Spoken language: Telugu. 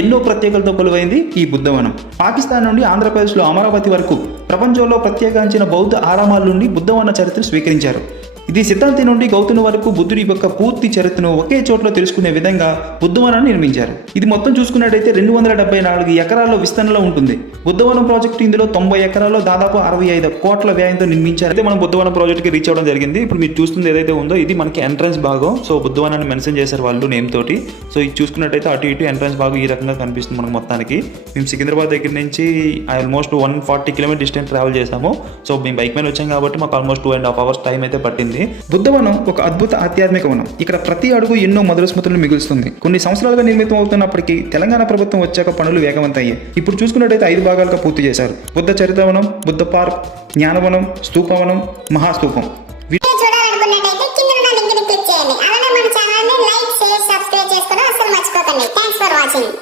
ఎన్నో ప్రత్యేకతలతో కొలువైంది ఈ బుద్ధవనం. పాకిస్తాన్ నుండి ఆంధ్రప్రదేశ్లో అమరావతి వరకు ప్రపంచంలో ప్రత్యేకించిన బౌద్ధ ఆరామాల నుండి బుద్ధవన చరిత్ర స్వీకరించారు. ఇది సిద్ధాంతి నుండి గౌతమి వరకు బుద్ధుడి యొక్క పూర్తి చరిత్రను ఒకే చోట్ల తెలుసుకునే విధంగా బుద్ధవనాన్ని నిర్మించారు. ఇది మొత్తం చూసుకున్నట్టయితే 274 ఎకరాల్లో విస్తరణలో ఉంటుంది. బుద్ధవనం ప్రాజెక్టు ఇందులో 90 ఎకరాల్లో దాదాపు 65 కోట్ల వ్యయంతో నిర్మించారు. అయితే మనం బుద్ధవనం ప్రాజెక్ట్కి రీచ్ అవ్వడం జరిగింది. ఇప్పుడు మీరు చూస్తుంది ఏదైతే ఉందో ఇది మనకి ఎంట్రన్స్ భాగం. సో బుద్ధవనాన్ని మెన్షన్ చేశారు వాళ్ళు నేమ్ తోటి. సో ఇది చూసుకున్నట్టయితే అటు ఇటు ఎంట్రన్స్ భాగం ఈ రకంగా కనిపిస్తుంది మనకు మొత్తానికి. మేము సికింద్రాబాద్ దగ్గర నుంచి ఆల్మోస్ట్ 140 కిలోమీటర్ డిస్టెన్స్ ట్రావెల్ చేసాము. సో మేము బైక్ మీద వచ్చాం కాబట్టి మాకు ఆల్మోస్ట్ 2.5 hours టైం అయితే పట్టింది. బుద్ధవనం ఒక అద్భుత ఆధ్యాత్మిక వనం. ఇక్కడ ప్రతి అడుగు ఎన్నో మధుర స్మృతులు మిగులుస్తుంది. కొన్ని సంవత్సరాలుగా నిర్మితం అవుతున్నప్పటికీ తెలంగాణ ప్రభుత్వం వచ్చాక పనులు వేగవంతయ్యాయి. ఇప్పుడు చూసుకున్నట్టయితే 5 భాగాలుగా పూర్తి చేశారు. బుద్ధ చరిత్రవనం, బుద్ధ పార్క్, జ్ఞానవనం, స్తూపవనం, మహాస్తూపం.